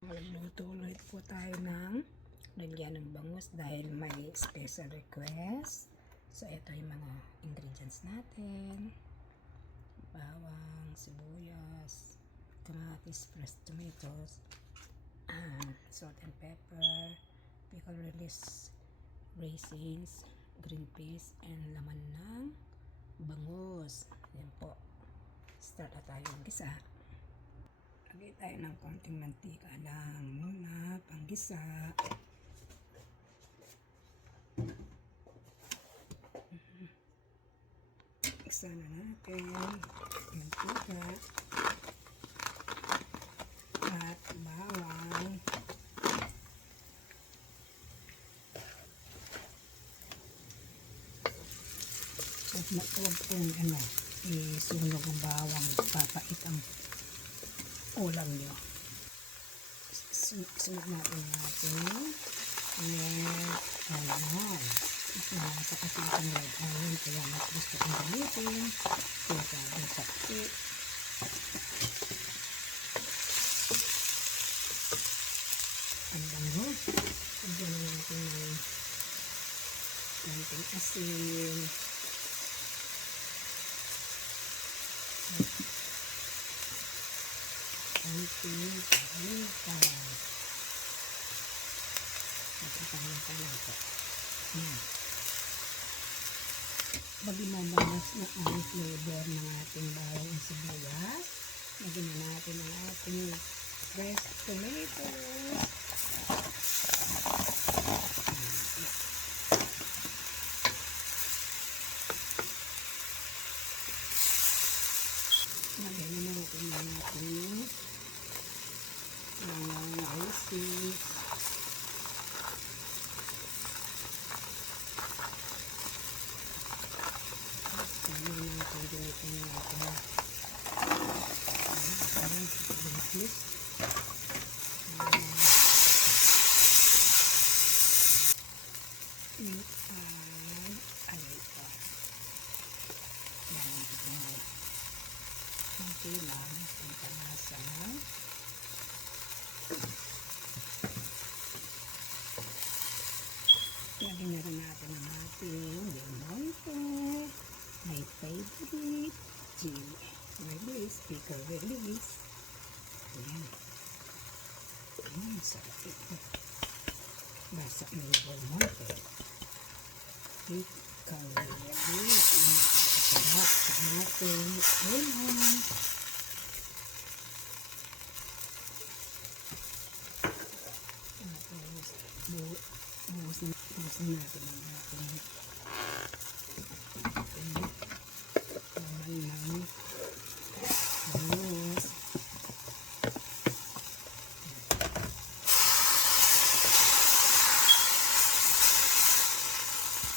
Magluto ulit po tayo ng lagyan ng bangus dahil may special request. So, ito yung mga ingredients natin. Bawang, sibuyas, kamatis, fresh tomatoes, salt and pepper, pickle release, raisins, green peas, and laman ng bangus. Yan po. Start na tayo gisa. Lagay tayo ng konting mantika lang muna, panggisa. Gisa na natin mantika at bawang. At huwag pong isunog ang bawang, papait ang ulam nyo. Sunod natin red onion. Nasa kasi itong red onion, kaya mas gusto kong gamitin. Kaya sabi sa tip. Ang bango. Lagyan natin ng konting asin. Konting paminta. At paminta natin. Pag lumalabas na ang flavor ng ating bawang at sibuyas, lagyan na natin ang ating fresh tomatoes. Lagyan na natin ang ating raisins. Lagyan natin dito ng ating grapes. Konti lang ang kalasa. Lagyan na rin natin ang ating lemon pepper, my favorite, chili release, pickle release. Ayan. Sarap ito. Basa ng lemon pepper. Pickle release. Sarap sa ating lemon. Buhusin natin ang ating